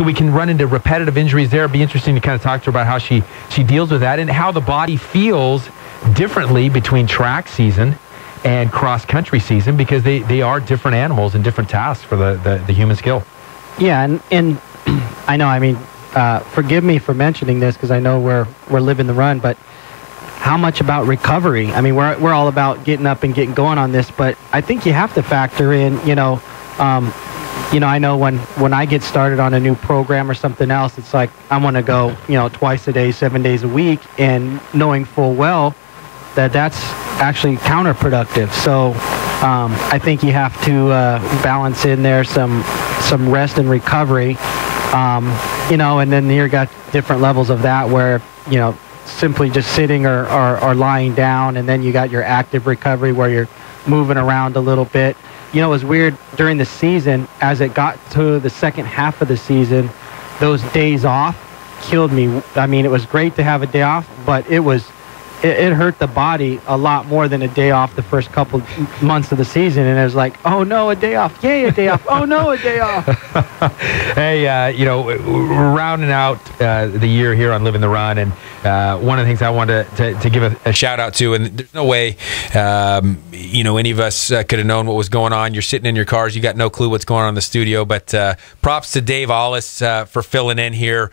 so we can run into repetitive injuries there. It'd be interesting to kind of talk to her about how she deals with that and how the body feels differently between track season and cross-country season, because they are different animals and different tasks for the human skill. Yeah, and I know, I mean, forgive me for mentioning this because I know we're living the run, but how much about recovery? I mean, we're all about getting up and getting going on this, but I think you have to factor in, I know when I get started on a new program or something else, it's like I want to go, twice a day, 7 days a week, and knowing full well that that's actually counterproductive. So I think you have to balance in there some rest and recovery, and then you got different levels of that where, simply just sitting or lying down, and then you got your active recovery where you're moving around a little bit. It was weird during the season, as it got to the second half of the season, those days off killed me. I mean, it was great to have a day off, but it hurt the body a lot more than a day off the first couple months of the season. And it was like, oh no, a day off. Yay, a day off. Oh no, a day off. Hey, we're rounding out the year here on Living the Run. And one of the things I wanted to give a shout out to, and there's no way, any of us could have known what was going on. You're sitting in your cars. You got no clue what's going on in the studio. But props to Dave Ollis for filling in here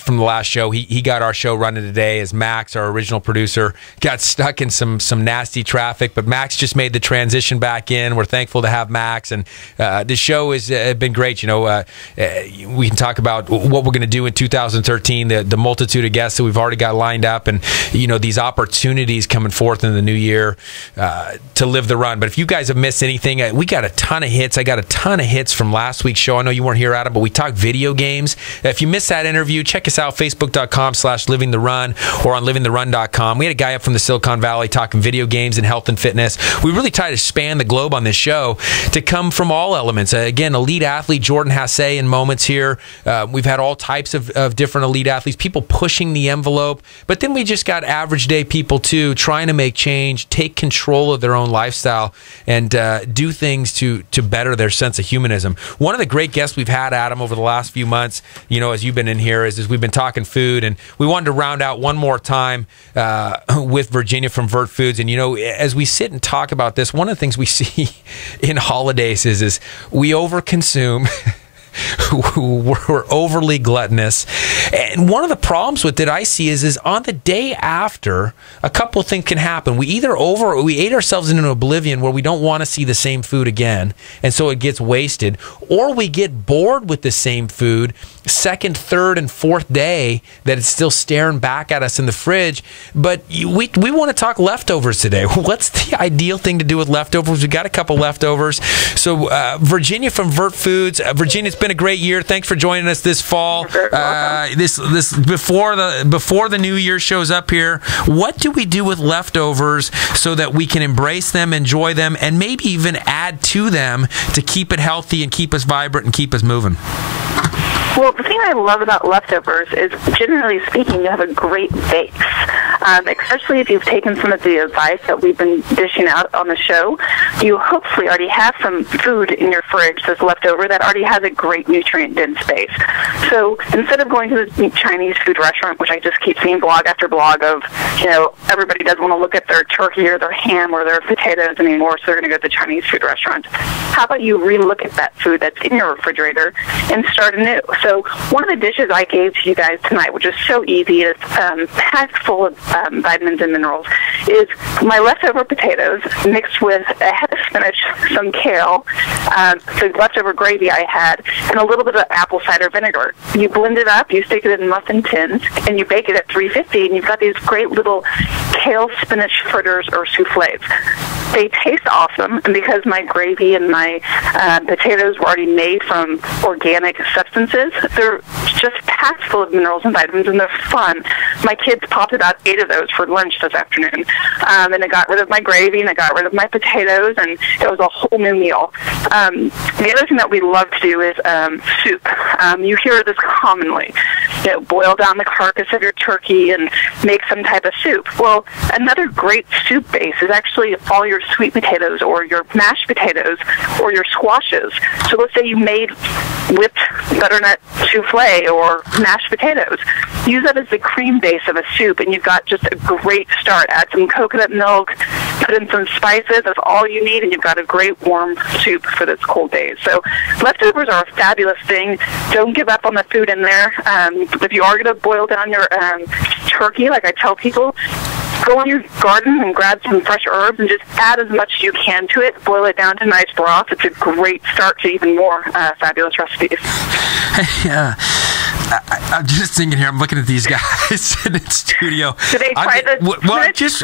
from the last show. He got our show running today as Max, our original producer, got stuck in some nasty traffic, but Max just made the transition back in. We're thankful to have Max, and the show has been great. We can talk about what we're going to do in 2013, the multitude of guests that we've already got lined up, and these opportunities coming forth in the new year to live the run. But if you guys have missed anything, we got a ton of hits. I got a ton of hits from last week's show. I know you weren't here, Adam, but we talked video games. If you missed that interview, check us out, facebook.com/livingtherun or on livingtherun.com. We had a guy up from the Silicon Valley talking video games and health and fitness. We really try to span the globe on this show to come from all elements. Again, elite athlete Jordan Hasay in moments here. We've had all types of different elite athletes, people pushing the envelope, but then we just got average day people too, trying to make change, take control of their own lifestyle, and do things to better their sense of humanism. One of the great guests we've had, Adam, over the last few months, as you've been in here, is we've been talking food, and we wanted to round out one more time with Virginia from Vert Foods. And as we sit and talk about this, one of the things we see in holidays is we overconsume. We're overly gluttonous, and one of the problems with it I see is on the day after, a couple of things can happen. We either we ate ourselves into oblivion where we don't want to see the same food again, and so it gets wasted, or we get bored with the same food second, third, and fourth day that it's still staring back at us in the fridge. But we want to talk leftovers today. What's the ideal thing to do with leftovers? We got a couple leftovers. So Virginia from Vert Foods. Virginia, it's been a great year. Thanks for joining us this fall. This before the new year shows up here. What do we do with leftovers so that we can embrace them, enjoy them, and maybe even add to them to keep it healthy and keep us vibrant and keep us moving? Well, the thing I love about leftovers is, generally speaking, you have a great base, especially if you've taken some of the advice that we've been dishing out on the show. You hopefully already have some food in your fridge that's left over that already has a great nutrient-dense base. So instead of going to the Chinese food restaurant, which I just keep seeing blog after blog of, everybody doesn't want to look at their turkey or their ham or their potatoes anymore, so they're going to go to the Chinese food restaurant. How about you relook at that food that's in your refrigerator and start anew? So one of the dishes I gave to you guys tonight, which is so easy, it's packed full of vitamins and minerals, is my leftover potatoes mixed with a head of spinach, some kale, the leftover gravy I had, and a little bit of apple cider vinegar. You blend it up, you stick it in muffin tins, and you bake it at 350, and you've got these great little kale spinach fritters or soufflés. They taste awesome, and because my gravy and my potatoes were already made from organic substances, they're just packed full of minerals and vitamins, and they're fun. My kids popped about 8 of those for lunch this afternoon, and I got rid of my gravy, and I got rid of my potatoes, and it was a whole new meal. The other thing that we love to do is soup. You hear this commonly. boil down the carcass of your turkey and make some type of soup. Well, another great soup base is actually all your sweet potatoes or your mashed potatoes or your squashes. So let's say you made whipped butternut souffle or mashed potatoes. Use that as the cream base of a soup, and you've got just a great start. Add some coconut milk, put in some spices. That's all you need, and you've got a great warm soup for this cold days. So leftovers are a fabulous thing. Don't give up on the food in there. If you are going to boil down your turkey, like I tell people, go in your garden and grab some fresh herbs and just add as much as you can to it. Boil it down to nice broth. It's a great start to even more fabulous recipes. Yeah. I'm just thinking here. I'm looking at these guys in studio. Do they try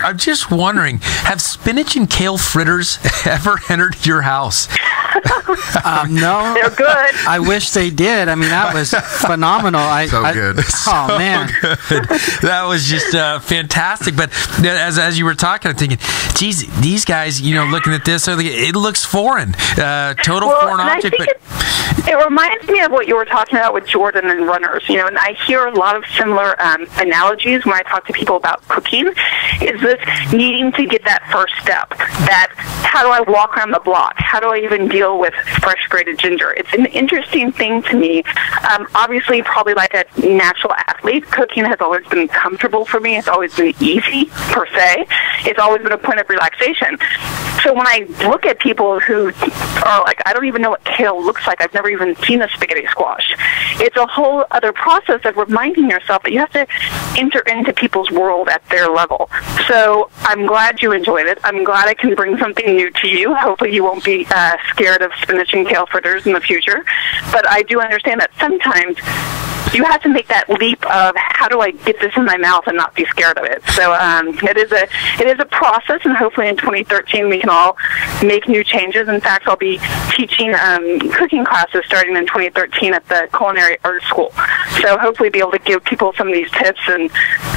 I'm just wondering: have spinach and kale fritters ever entered your house? No, they're good. I wish they did. I mean, that was phenomenal. Good. Oh man, good. That was just fantastic. But as you were talking, I'm thinking, geez, these guys, looking at this, it looks foreign, total foreign object. But it reminds me of what you were talking about with Jordan and runners. And I hear a lot of similar analogies when I talk to people about cooking. Is this needing to get that first step? That how do I walk around the block? How do I even deal with fresh grated ginger? It's an interesting thing to me. Obviously, probably like a natural athlete, cooking has always been comfortable for me. It's always been easy, per se. It's always been a point of relaxation. So when I look at people who are like, I don't even know what kale looks like, I've never even seen a spaghetti squash, it's a whole other process of reminding yourself that you have to enter into people's world at their level. So I'm glad you enjoyed it. I'm glad I can bring something new to you. Hopefully you won't be scared of spinach and kale fritters in the future. But I do understand that sometimes you have to make that leap of how do I get this in my mouth and not be scared of it. So it is a process, and hopefully in 2013 we can all make new changes. In fact, I'll be teaching cooking classes starting in 2013 at the Culinary Arts School. So hopefully be able to give people some of these tips and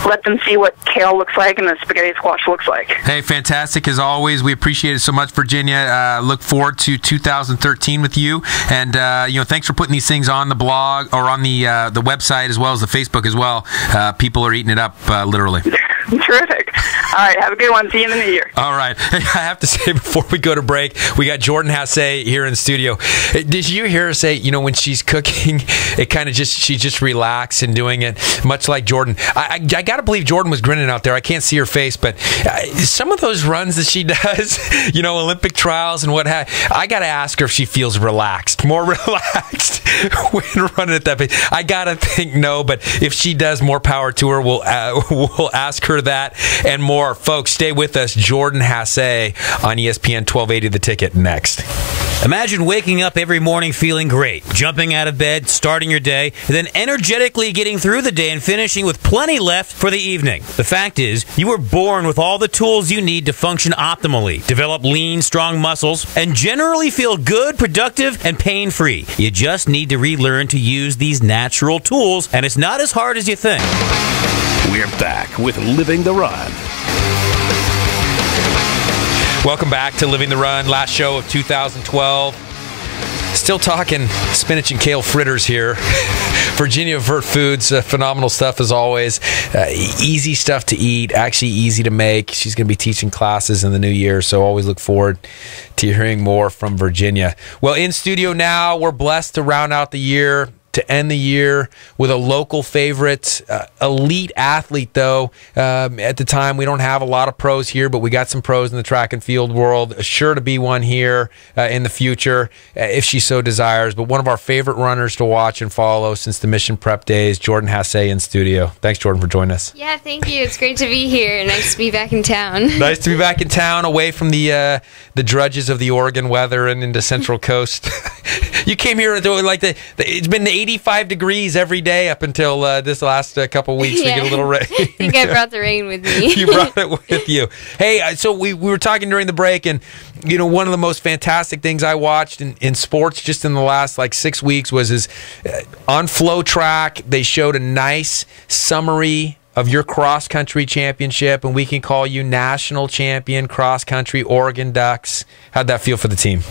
let them see what kale looks like and the spaghetti squash looks like. Hey, fantastic as always. We appreciate it so much, Virginia. Look forward to 2013 with you, and thanks for putting these things on the blog or on the website as well as the Facebook as well. People are eating it up, literally. Terrific. All right, have a good one. See you in the new year. All right. Hey, I have to say before we go to break, we got Jordan Hasay here in studio. Did you hear her say, when she's cooking, it kind of she just relaxed in doing it, much like Jordan. I got to believe Jordan was grinning out there. I can't see her face, but some of those runs that she does, Olympic trials and what have I got to ask her if she feels relaxed, more relaxed when running at that pace. I got to think no, but if she does, more power to her. We'll ask her that and more. Folks, stay with us. Jordan Hasay on ESPN 1280 The Ticket next. Imagine waking up every morning feeling great, jumping out of bed, starting your day, and then energetically getting through the day and finishing with plenty left for the evening. The fact is, you were born with all the tools you need to function optimally, develop lean, strong muscles, and generally feel good, productive, and pain-free. You just need to relearn to use these natural tools, and it's not as hard as you think. We're back with Living the Run. Welcome back to Living the Run, last show of 2012. Still talking spinach and kale fritters here. Virginia Vert Foods, phenomenal stuff as always. Easy stuff to eat, actually easy to make. She's going to be teaching classes in the new year, so always look forward to hearing more from Virginia. Well, in studio now, we're blessed to round out the year, to end the year with a local favorite, elite athlete, though. At the time, we don't have a lot of pros here, but we got some pros in the track and field world. Sure to be one here in the future, if she so desires. But one of our favorite runners to watch and follow since the Mission Prep days, Jordan Hasay in studio. Thanks, Jordan, for joining us. Yeah, thank you. It's great to be here. Nice to be back in town. Nice to be back in town, away from the drudges of the Oregon weather and into Central Coast. You came here like it's been 85 degrees every day up until this last couple of weeks. Yeah. We get a little rain. I think I brought the rain with me. You brought it with you. Hey, so we were talking during the break, and one of the most fantastic things I watched in sports just in the last 6 weeks was on Flow Track. They showed a nice summary of your cross country championship, and we can call you national champion cross country Oregon Ducks. How'd that feel for the team?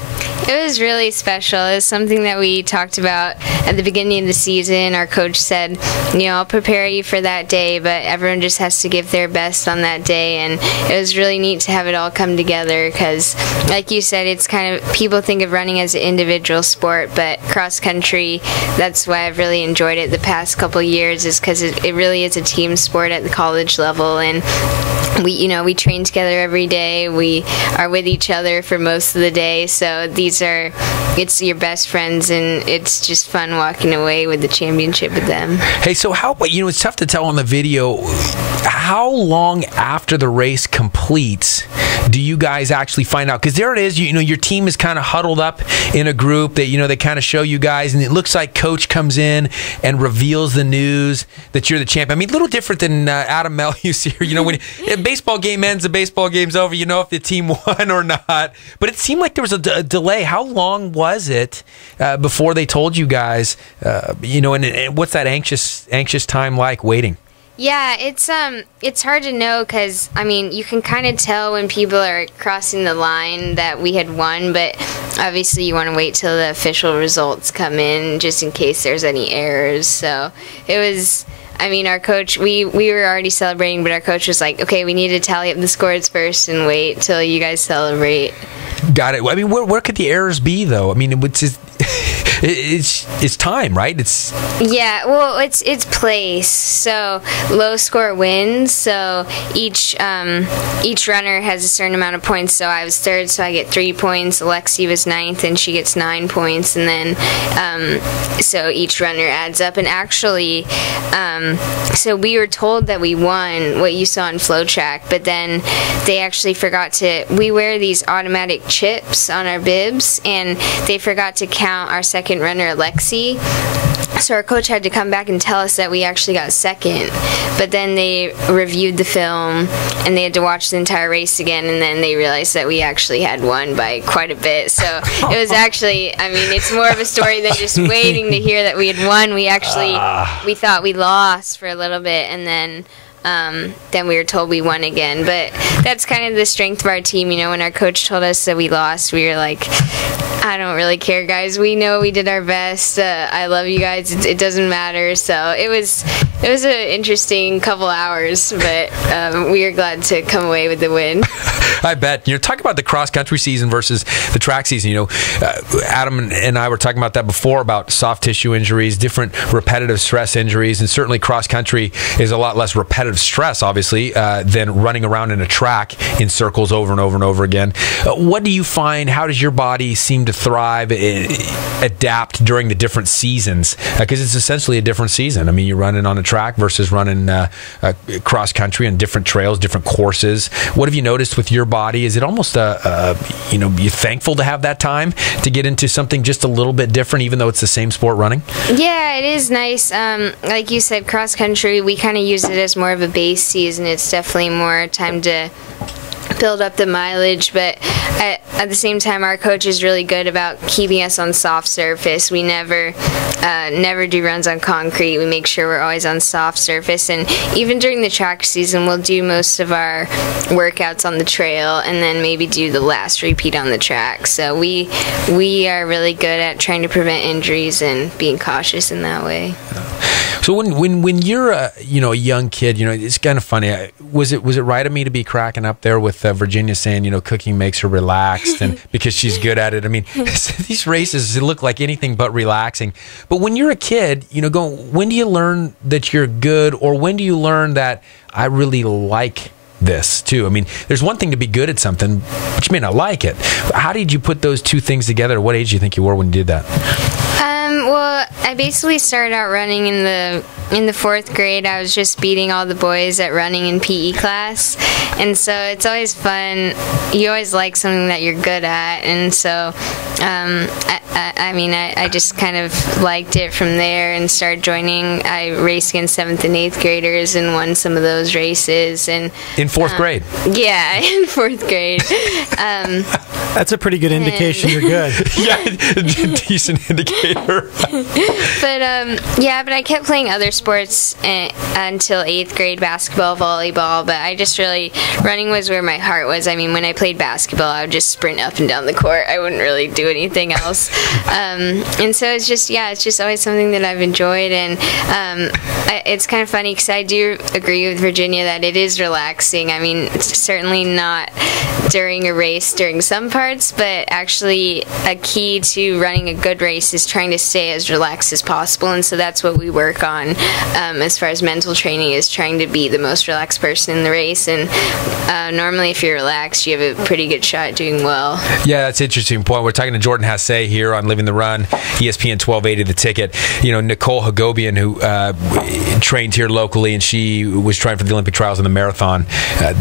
It was really special. It was something that we talked about at the beginning of the season. Our coach said, I'll prepare you for that day, but everyone just has to give their best on that day. And it was really neat to have it all come together because, like you said, it's kind of, people think of running as an individual sport, but cross country, that's why I've really enjoyed it the past couple years, is because it really is a team sport at the college level. And we train together every day. We are with each other for most of the day. So it's your best friends, and it's just fun walking away with the championship with them. Hey, so it's tough to tell on the video, how long after the race completes do you guys actually find out? Because there it is, your team is kind of huddled up in a group that, they kind of show you guys, and it looks like coach comes in and reveals the news that you're the champ. I mean, a little different than Adam Melhuse here. When a baseball game ends, the baseball game's over, if the team won or not. But it seemed like there was a delay. How long was it before they told you guys, and what's that anxious time like waiting? Yeah, it's hard to know because, you can kind of tell when people are crossing the line that we had won, but obviously you want to wait till the official results come in just in case there's any errors. So it was, our coach, we were already celebrating, but our coach was like, okay, we need to tally up the scores first and wait till you guys celebrate. Got it. Where could the errors be, though? It's time, right? It's place. So low score wins. So each runner has a certain amount of points. So I was third, so I get 3 points. Alexi was ninth, and she gets 9 points. And then so each runner adds up. And actually, so we were told that we won, what you saw in Flow Track, but then they actually forgot to. We wear these automatic chips on our bibs, and they forgot to count our second runner, Alexi. So our coach had to come back and tell us that we actually got second. But then they reviewed the film, and they had to watch the entire race again, and then they realized that we actually had won by quite a bit. So it was actually, it's more of a story than just waiting to hear that we had won. We actually, we thought we lost for a little bit, and then we were told we won again. But that's kind of the strength of our team. When our coach told us that we lost, we were like, I don't really care, guys. We know we did our best. I love you guys. It doesn't matter. So it was an interesting couple hours, but we are glad to come away with the win. I bet. Talk about the cross-country season versus the track season. Adam and I were talking about that before, about soft tissue injuries, different repetitive stress injuries, and certainly cross-country is a lot less repetitive stress, obviously, than running around in a track in circles over and over and over again. What do you find? How does your body seem to thrive, adapt during the different seasons? Because it's essentially a different season. you're running on a track versus running cross country on different trails, different courses. What have you noticed with your body? Is it almost you're thankful to have that time to get into something just a little bit different, even though it's the same sport running? Yeah, it is nice. Like you said, cross country, we kind of use it as more of a base season. It's definitely more time to build up the mileage, but at the same time, our coach is really good about keeping us on soft surface. We never do runs on concrete. We make sure we're always on soft surface, and even during the track season, we'll do most of our workouts on the trail and then maybe do the last repeat on the track. So we are really good at trying to prevent injuries and being cautious in that way. So when you're a young kid, it's kind of funny. Was it right of me to be cracking up there with Virginia saying cooking makes her relaxed, and because she's good at it? These races look like anything but relaxing. But when you're a kid, when do you learn that you're good, or when do you learn that I really like this too? There's one thing to be good at something, but you may not like it. How did you put those two things together? What age do you think you were when you did that? Well, I basically started out running in the 4th grade. I was just beating all the boys at running in PE class, and so it's always fun. You always like something that you're good at, and so I just kind of liked it from there and started joining. I raced against 7th and 8th graders and won some of those races. And in 4th grade? Yeah, in 4th grade. That's a pretty good indication you're good. Yeah, decent indicator. But I kept playing other sports until 8th grade, basketball, volleyball, but I just really, running was where my heart was. I mean, when I played basketball, I would just sprint up and down the court. I wouldn't really do anything else. And so it's just always something that I've enjoyed, and it's kind of funny because I do agree with Virginia that it is relaxing. I mean, it's certainly not during a race during some parts, but actually a key to running a good race is trying to stay as relaxed as possible, and so that's what we work on as far as mental training, is trying to be the most relaxed person in the race. And normally if you're relaxed, you have a pretty good shot at doing well. Yeah, that's an interesting point. We're talking to Jordan Hasay here on Living the Run, ESPN 1280 The Ticket. You know, Nicole Hagobian, who trained here locally, and she was trying for the Olympic trials in the marathon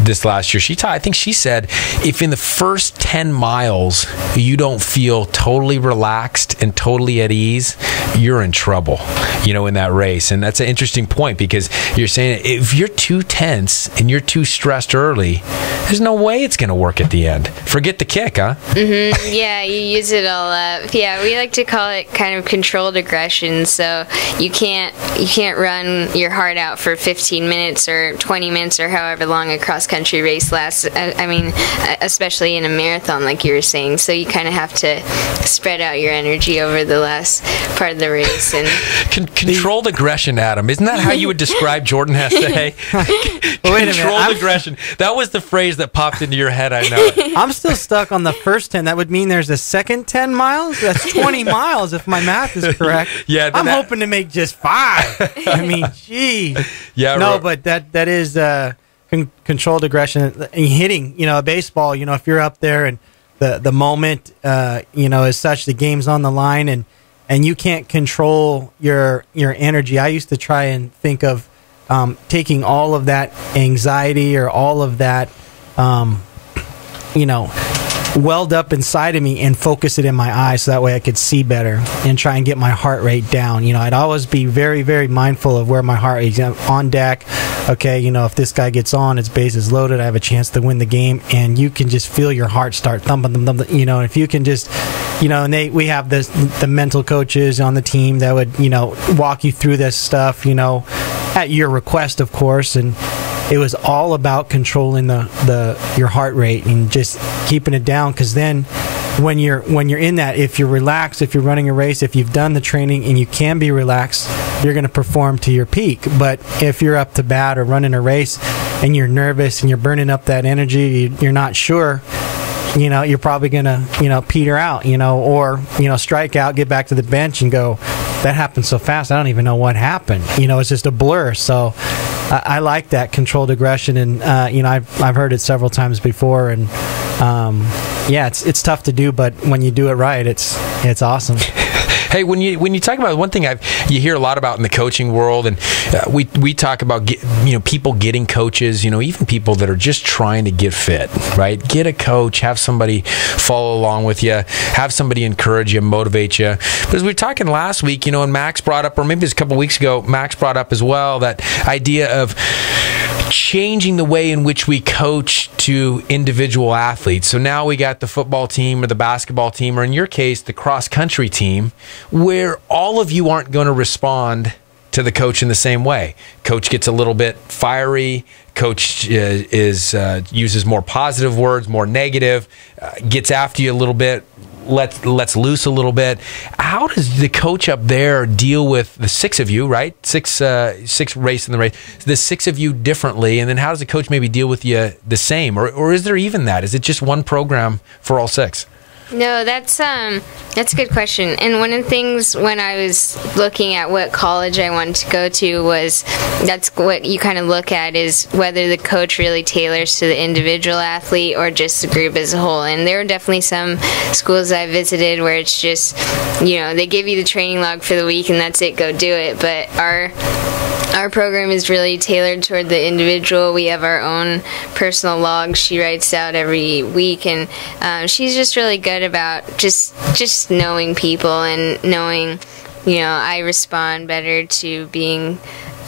this last year. I think she said if in the first 10 miles you don't feel totally relaxed and totally at ease, you're in trouble, you know, in that race. And that's an interesting point, because you're saying if you're too tense and you're too stressed early, there's no way it's going to work at the end. Forget the kick, huh? Mm-hmm. Yeah, you use it all up. Yeah, we like to call it kind of controlled aggression. So you can't run your heart out for 15 minutes or 20 minutes or however long a cross-country race lasts. I mean, especially in a marathon, like you were saying. So you kind of have to spread out your energy over the last part of the race. And controlled aggression, Adam. Isn't that how you would describe Jordan Hasay? Controlled aggression. That was the phrase that popped into your head, I know. I'm still stuck on the first 10. That would mean there's a second 10 miles? That's 20 miles if my math is correct. Yeah, I'm hoping to make just 5. I mean, gee. Yeah, no, but that is controlled aggression. And hitting, you know, a baseball, you know, if you're up there and the moment, you know, is such, the game's on the line, and you can't control your energy. I used to try and think of taking all of that anxiety or all of that, you know, welled up inside of me and focus it in my eyes so that way I could see better and try and get my heart rate down. You know, I'd always be very, very mindful of where my heart rate is on deck. Okay, you know, if this guy gets on, his base is loaded, I have a chance to win the game, and you can just feel your heart start thumping, you know, if you can just, you know, and we have the mental coaches on the team that would, you know, walk you through this stuff, you know, at your request, of course, and it was all about controlling your heart rate and just keeping it down, because then when you're in that, if you're relaxed, if you're running a race, if you've done the training and you can be relaxed, you're going to perform to your peak. But if you're up to bat or running a race and you're nervous and you're burning up that energy, you're not sure, you know, you're probably going to, you know, peter out, you know, or, you know, strike out, get back to the bench and go, that happened so fast, I don't even know what happened. You know, it's just a blur. So I like that controlled aggression, and you know, I've heard it several times before, and yeah, it's tough to do, but when you do it right, it's awesome. Hey, when you talk about one thing you hear a lot about in the coaching world, and we talk about people getting coaches, you know, even people that are just trying to get fit, right? Get a coach, have somebody follow along with you, have somebody encourage you, motivate you. But as we were talking last week, you know, and Max brought up, or maybe it was a couple weeks ago, Max brought up as well, that idea of changing the way in which we coach to individual athletes. So now we got the football team or the basketball team, or in your case, the cross-country team, where all of you aren't going to respond to the coach in the same way. Coach gets a little bit fiery. Coach uses more positive words, more negative, gets after you a little bit, lets loose a little bit. How does the coach up there deal with the 6 of you, right? Six race in the race. The 6 of you differently, and then how does the coach maybe deal with you the same, or is there even that? Is it just one program for all 6? No, that's a good question. And one of the things when I was looking at what college I wanted to go to was, that's what you kind of look at, is whether the coach really tailors to the individual athlete or just the group as a whole. And there were definitely some schools I visited where it's just, you know, they give you the training log for the week and that's it, go do it. But our program is really tailored toward the individual. We have our own personal log she writes out every week, and she's just really good about just knowing people and knowing, you know, I respond better to being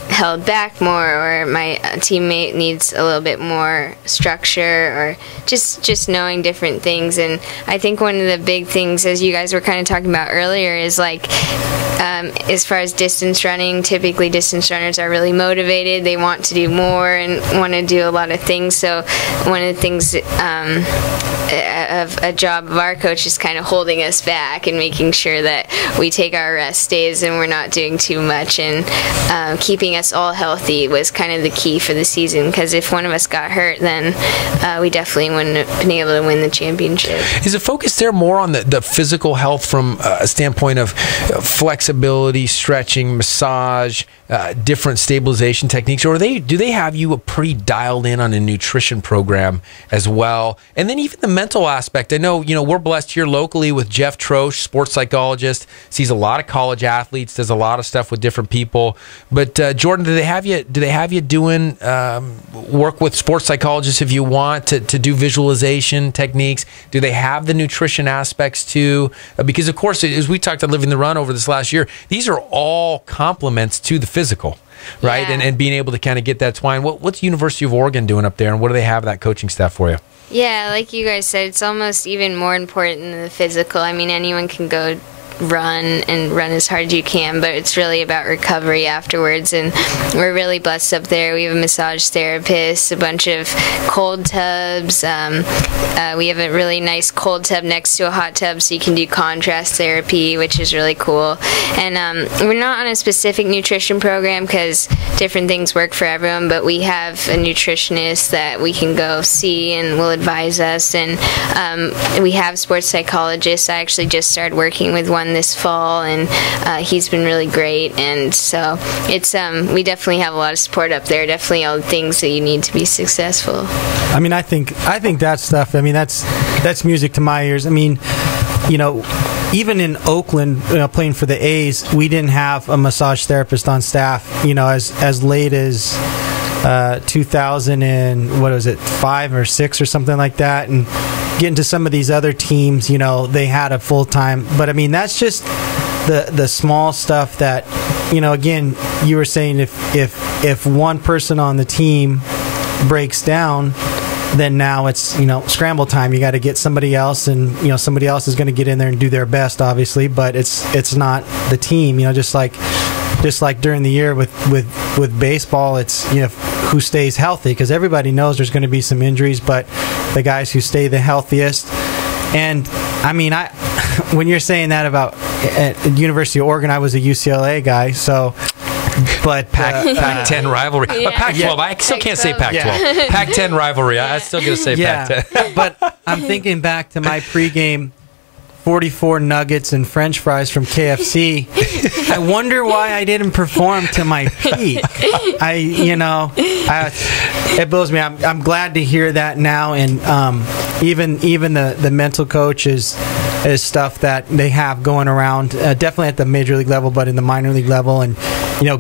held back more, or my teammate needs a little bit more structure, or just knowing different things. And I think one of the big things, as you guys were kind of talking about earlier, is like as far as distance running, typically distance runners are really motivated. They want to do more and want to do a lot of things. So one of the things of a job of our coach is kind of holding us back and making sure that we take our rest days and we're not doing too much, and keeping us all healthy was kind of the key for the season, because if one of us got hurt, then we definitely wouldn't have been able to win the championship. Is the focus there more on the physical health from a standpoint of flexibility, stretching, massage, different stabilization techniques, or do they have you pretty dialed in on a nutrition program as well? And then even the mental aspect. I know, we're blessed here locally with Jeff Troche, sports psychologist, sees a lot of college athletes, does a lot of stuff with different people. But Jordan, do they have you doing work with sports psychologists if you want to do visualization techniques? Do they have the nutrition aspects too? Because of course, as we talked on Living the Run over this last year, these are all complements to the physical, right? Yeah. And being able to kind of get that twine. What's University of Oregon doing up there, and what do they have that coaching staff for you? Yeah, like you guys said, it's almost even more important than the physical. I mean, anyone can go run as hard as you can, but it's really about recovery afterwards. And we're really blessed up there. We have a massage therapist, a bunch of cold tubs. We have a really nice cold tub next to a hot tub, so you can do contrast therapy, which is really cool. And we're not on a specific nutrition program because different things work for everyone, but we have a nutritionist that we can go see and will advise us. And we have sports psychologists. I actually just started working with one this fall, and he's been really great. And so it's we definitely have a lot of support up there, definitely all the things that you need to be successful. I mean, I think that stuff, I mean, that's music to my ears. I mean, even in Oakland, playing for the A's, we didn't have a massage therapist on staff, as late as 2000 and what was it, 5 or 6 or something like that. And getting to some of these other teams, they had a full-time, but I mean, that's just the small stuff that, again, you were saying if one person on the team breaks down, then now it's, scramble time. You got to get somebody else, and somebody else is going to get in there and do their best, obviously, but it's not the team, just like during the year with baseball, it's who stays healthy, because everybody knows there's going to be some injuries, but the guys who stay the healthiest. And I mean, when you're saying that about at University of Oregon, I was a UCLA guy, so. But Pac-10 rivalry. Yeah. But Pac-12, I still can't say Pac-12. Yeah. Pac-10 rivalry. I'm still going to say Pac-10. But I'm thinking back to my pregame 44 nuggets and French fries from KFC. I wonder why I didn't perform to my peak. It blows me. I'm glad to hear that now, and even the mental coach is stuff that they have going around, definitely at the major league level, but in the minor league level. And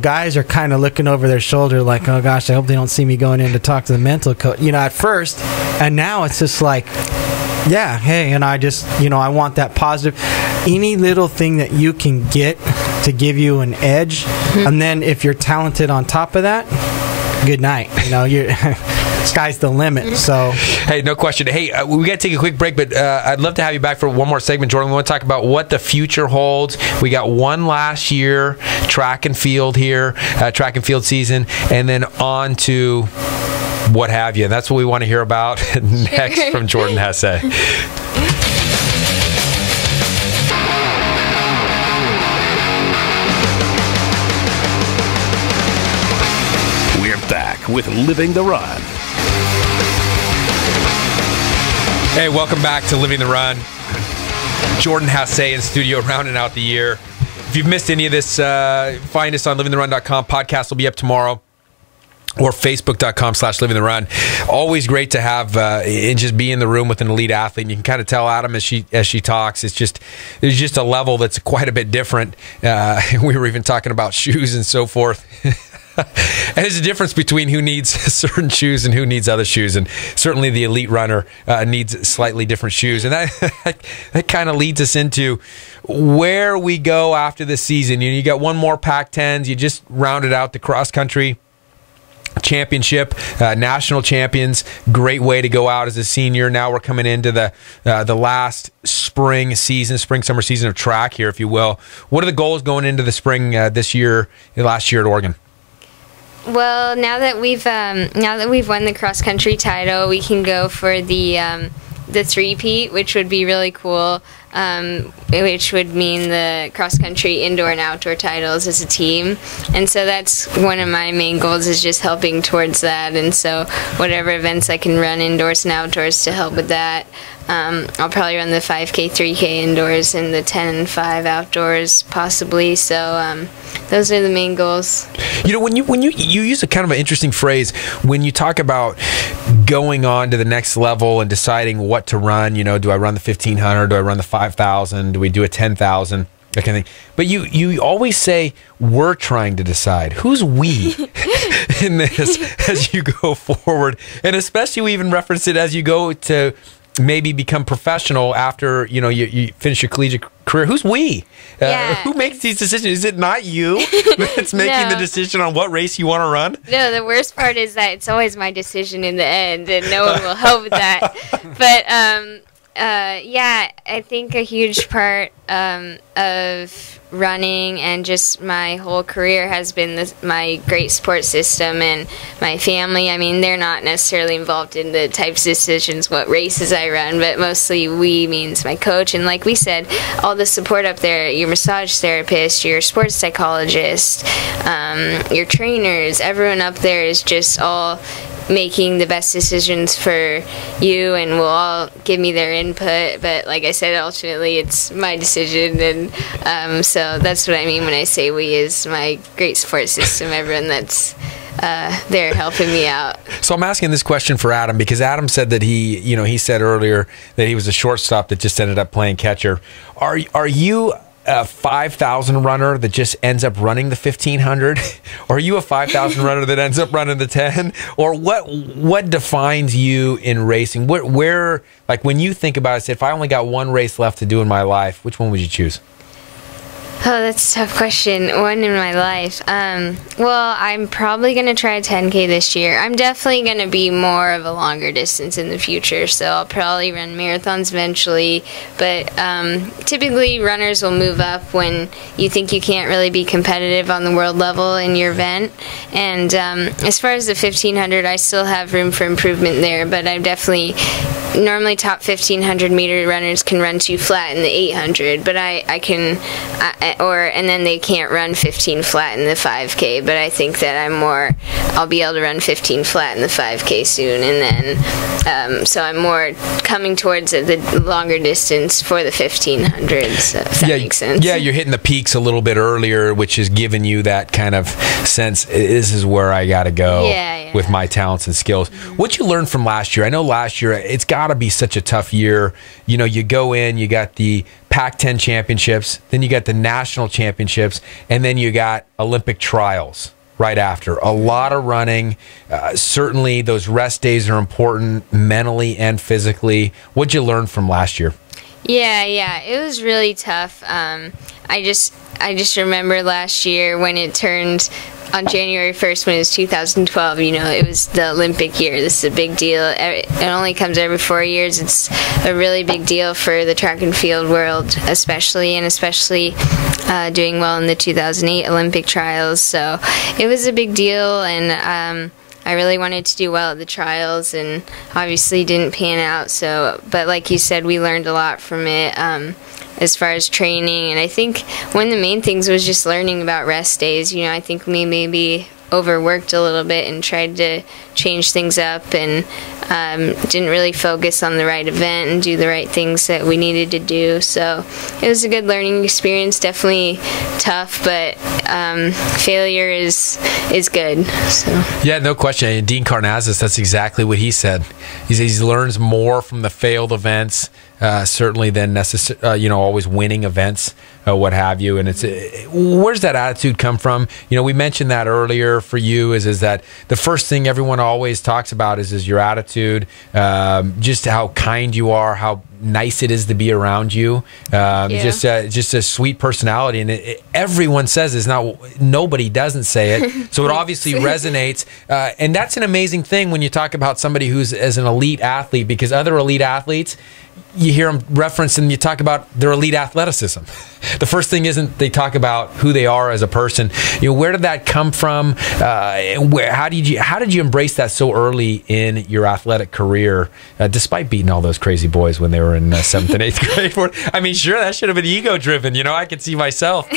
guys are kind of looking over their shoulder like, oh gosh, I hope they don't see me going in to talk to the mental coach, at first. And now it's just like, yeah, hey, and I just, I want that positive. Any little thing that you can get to give you an edge, and then if you're talented on top of that, good night. You're sky's the limit. So, hey, no question. Hey, we got to take a quick break, but I'd love to have you back for one more segment, Jordan. We want to talk about what the future holds. We got one last year track and field here, track and field season, and then on to what have you. And that's what we want to hear about next from Jordan Hasay. We're back with Living the Run. Hey, welcome back to Living the Run. Jordan Hasay in studio, rounding out the year. If you've missed any of this, find us on livingtherun.com. Podcast will be up tomorrow. Or facebook.com/livingtherun. Always great to have and just be in the room with an elite athlete. And you can kind of tell Adam as she talks. There's just a level that's quite a bit different. We were even talking about shoes and so forth. And there's a difference between who needs certain shoes and who needs other shoes. And certainly the elite runner needs slightly different shoes. And that kind of leads us into where we go after this season. You got one more Pac-10s. You just rounded out the cross-country championship, national champions. Great way to go out as a senior. Now we're coming into the last spring summer season of track here, if you will. What are the goals going into the spring this year, last year at Oregon? Well, now that we've won the cross country title, we can go for the three-peat, which would be really cool. Which would mean the cross-country indoor and outdoor titles as a team. And so that's one of my main goals, is just helping towards that. And so whatever events I can run indoors and outdoors to help with that. I'll probably run the 5K, 3K indoors and the 10 and 5 outdoors possibly. So those are the main goals. You know, when you use a kind of an interesting phrase when you talk about going on to the next level and deciding what to run. You know, do I run the 1500? Do I run the 5000? Do we do a 10,000? That kind of thing. But you always say we're trying to decide. Who's we in this as you go forward? And especially we even reference it as you go to maybe become professional after, you know, you finish your collegiate career. Who's we? Who makes these decisions? Is it not you that's making the decision on what race you want to run? No, the worst part is that it's always my decision in the end, and no one will help with that. But yeah, I think a huge part of running and just my whole career has been my great support system and my family. I mean, they're not necessarily involved in the types of decisions, what races I run, but mostly we means my coach. And like we said, all the support up there, your massage therapist, your sports psychologist, your trainers, everyone up there is just all making the best decisions for you, and will all give me their input. But like I said, ultimately it's my decision, and so that's what I mean when I say we, is my great support system, everyone that's there helping me out. So I'm asking this question for Adam, because Adam said that he said earlier that he was a shortstop that just ended up playing catcher. Are you a 5,000 runner that just ends up running the 1,500? Or are you a 5,000 runner that ends up running the 10? Or what defines you in racing? Where, like, when you think about it, say, if I only got one race left to do in my life, which one would you choose? Oh, that's a tough question. One in my life. Well, I'm probably going to try a 10K this year. I'm definitely going to be more of a longer distance in the future, so I'll probably run marathons eventually. But typically runners will move up when you think you can't really be competitive on the world level in your event. And as far as the 1500, I still have room for improvement there, but I'm definitely... Normally top 1,500 meter runners can run too flat in the 800, but I can, and then they can't run 15 flat in the 5K, but I think that I'll be able to run 15 flat in the 5K soon, and then, so I'm more coming towards the longer distance for the 1,500s, if that makes sense. Yeah, you're hitting the peaks a little bit earlier, which is giving you that kind of sense, this is where I got to go with my talents and skills. What you learned from last year? I know last year, it's got to be such a tough year. You know, you go in, you got the Pac-10 championships, then you got the national championships, and then you got Olympic trials right after. A lot of running. Certainly those rest days are important mentally and physically. What'd you learn from last year? Yeah, it was really tough. I just remember last year when it turned on January 1st, when it was 2012, you know, it was the Olympic year. This is a big deal. It only comes every 4 years. It's a really big deal for the track and field world, especially doing well in the 2008 Olympic trials. So it was a big deal, and I really wanted to do well at the trials, and obviously didn't pan out. So, but like you said, we learned a lot from it. As far as training, and I think one of the main things was just learning about rest days. You know, I think we maybe overworked a little bit and tried to change things up, and didn't really focus on the right event and do the right things that we needed to do. So it was a good learning experience. Definitely tough, but failure is good. So yeah, no question. And Dean Karnazes, that's exactly what he said. He learns more from the failed events certainly than always winning events, what have you. And where's that attitude come from? We mentioned that earlier for you is that the first thing everyone always talks about is your attitude, just how kind you are, how nice it is to be around you, just a sweet personality. And everyone says this. Nobody doesn't say it. So it obviously resonates. And that's an amazing thing when you talk about somebody who's as an elite athlete, because other elite athletes, you hear them reference and you talk about their elite athleticism. The first thing isn't they talk about who they are as a person. Where did that come from? How did you embrace that so early in your athletic career, despite beating all those crazy boys when they were in 7th and 8th grade? I mean, sure, that should have been ego driven. I could see myself,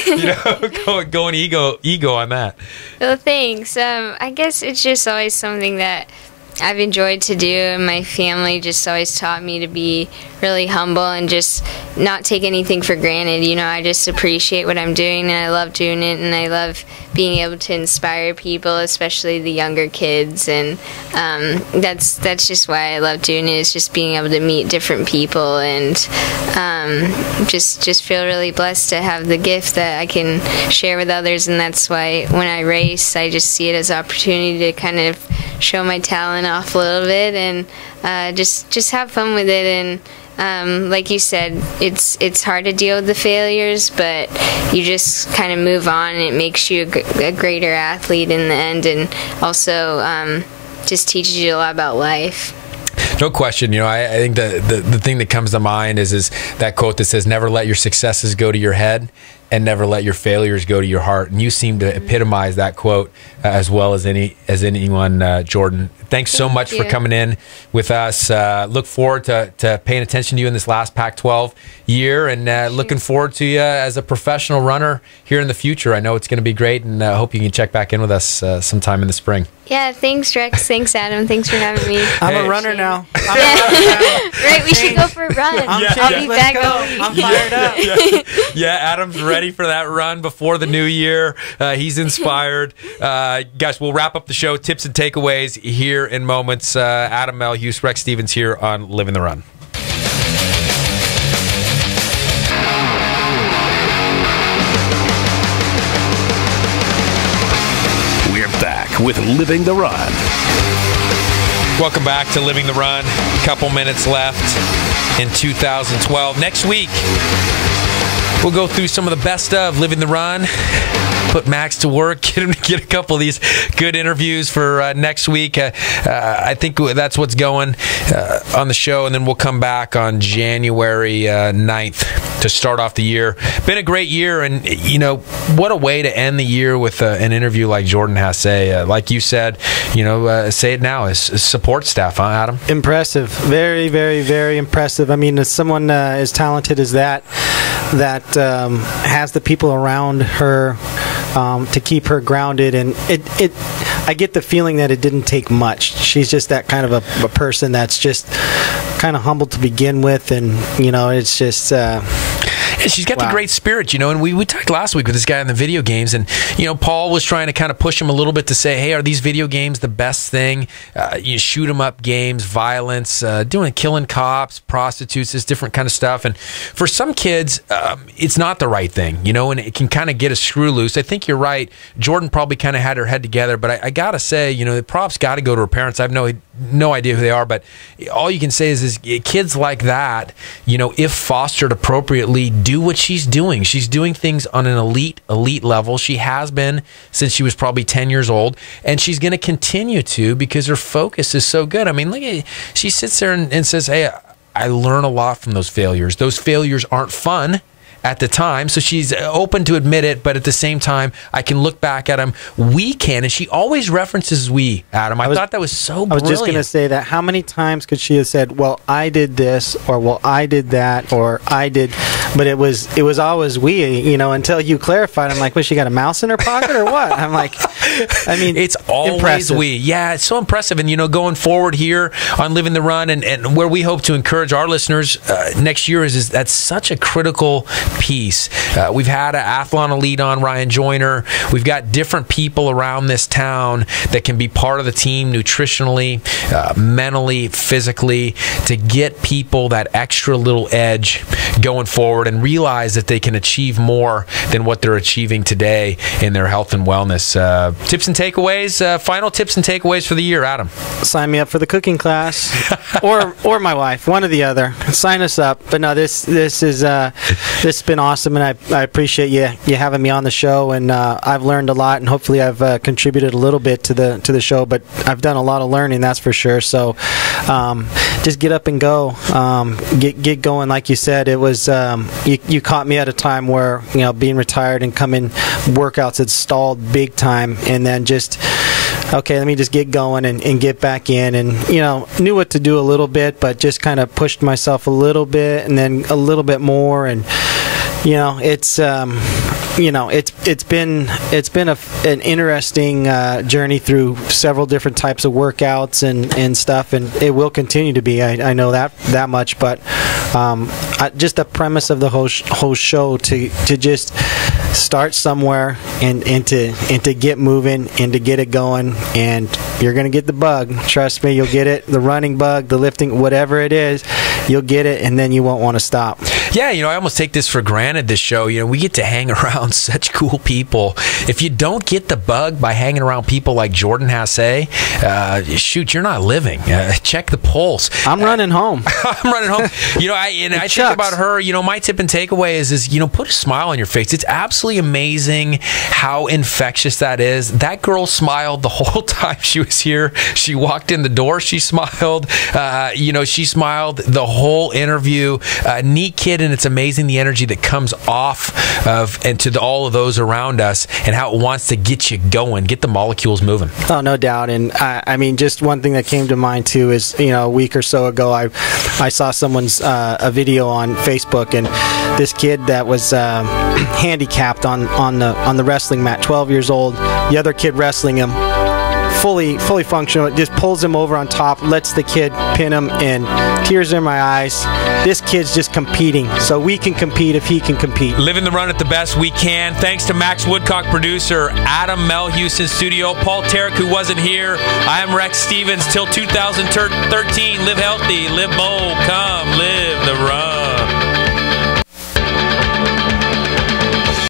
going ego on that. Well, thanks. I guess it's just always something that I've enjoyed to do, and my family just always taught me to be really humble and just not take anything for granted. I just appreciate what I'm doing, and I love doing it, and I love being able to inspire people, especially the younger kids. And that's just why I love doing it, is just being able to meet different people and just feel really blessed to have the gift that I can share with others. And that's why when I race, I just see it as an opportunity to kind of show my talent off a little bit and just have fun with it. And like you said, it's hard to deal with the failures, but you just kind of move on, and it makes you a greater athlete in the end, and also just teaches you a lot about life. No question. I think the thing that comes to mind is that quote that says, "Never let your successes go to your head, and never let your failures go to your heart." And you seem to epitomize that quote as well as anyone, Jordan. Thanks so much for coming in with us. Look forward to paying attention to you in this last Pac-12 year, and looking forward to you as a professional runner here in the future. I know it's going to be great, and I hope you can check back in with us sometime in the spring. Yeah, thanks, Rex. Thanks, Adam. Thanks for having me. I'm a runner now. Right, we should go for a run. I'll be back home. I'm fired up. Yeah, Adam's ready for that run before the new year. He's inspired. Guys, we'll wrap up the show. Tips and takeaways here in moments. Adam Melhuse, Rex Stevens here on Living the Run. We're back with Living the Run. Welcome back to Living the Run. Couple minutes left in 2012. Next week, we'll go through some of the best of Living the Run. Put Max to work, get him to get a couple of these good interviews for next week. I think that's what's going on the show, and then we'll come back on January 9th to start off the year. Been a great year, and what a way to end the year with an interview like Jordan Hasay. Like you said, say it now, as support staff, huh, Adam? Impressive. Very, very, very impressive. I mean, as someone as talented as that has the people around her to keep her grounded, and I get the feeling that it didn't take much. She's just that kind of a person that's just kind of humble to begin with, and it's just she's got the great spirit, and we talked last week with this guy on the video games, and Paul was trying to kind of push him a little bit to say, hey, are these video games the best thing? You shoot 'em up games, violence, killing cops, prostitutes, this different kind of stuff. And for some kids, it's not the right thing, and it can kind of get a screw loose. I think you're right. Jordan probably kind of had her head together, but I gotta say, the props got to go to her parents. I have no idea who they are, but all you can say is kids like that, if fostered appropriately, do what she's doing. She's doing things on an elite level. She has been since she was probably 10 years old, and she's going to continue to, because her focus is so good. I mean, look at, she sits there and says, hey, I learn a lot from those failures. Those failures aren't fun at the time, so she's open to admit it, but at the same time, I can look back at them. We can, and she always references we, Adam. I thought that was so brilliant. I was just going to say that. How many times could she have said, well, I did this, or well, I did that, or I did, but it was always we, until you clarified. I'm like, was she got a mouse in her pocket or what? I'm like, I mean, it's always impressive. We. Yeah, it's so impressive. And, going forward here on Living the Run, and where we hope to encourage our listeners next year is that's such a critical piece. We've had an athlon elite on, Ryan Joyner. We've got different people around this town that can be part of the team nutritionally, mentally, physically, to get people that extra little edge going forward and realize that they can achieve more than what they're achieving today in their health and wellness. Tips and takeaways, final tips and takeaways for the year, Adam. Sign me up for the cooking class, or my wife, one or the other. Sign us up. But no, this has been awesome, and I appreciate you having me on the show. And I've learned a lot, and hopefully I've contributed a little bit to the show. But I've done a lot of learning, that's for sure. So just get up and go, get going. Like you said, it was you caught me at a time where being retired and coming workouts had stalled big time, and then just okay, let me just get going and get back in, and knew what to do a little bit, but just kind of pushed myself a little bit and then a little bit more, and it's been an interesting journey through several different types of workouts and stuff, and it will continue to be. I know that much, but just the premise of the whole show to just start somewhere and to get moving and to get it going, and you're gonna get the bug. Trust me, you'll get it. The running bug, the lifting, whatever it is, you'll get it, and then you won't want to stop. Yeah, I almost take this for granted, this show. We get to hang around such cool people. If you don't get the bug by hanging around people like Jordan Hasay, shoot, you're not living. Check the pulse. I'm running home. I'm running home. I think about her, my tip and takeaway is put a smile on your face. It's absolutely amazing how infectious that is. That girl smiled the whole time she was here. She walked in the door, she smiled. She smiled the whole interview. Neat kid, and it's amazing the energy that comes off of and to all of those around us, and how it wants to get you going, get the molecules moving. Oh, no doubt. And I mean, just one thing that came to mind too is a week or so ago I saw someone's a video on Facebook, and this kid that was handicapped on the wrestling mat, 12 years old, the other kid wrestling him, fully functional, just pulls him over on top, lets the kid pin him, and tears in my eyes. This kid's just competing, so we can compete if he can compete. Living the run at the best we can. Thanks to Max Woodcock, producer, Adam Melhuse in studio, Paul Tarek, who wasn't here. I am Rex Stevens. Till 2013, live healthy, live bold, come live the run.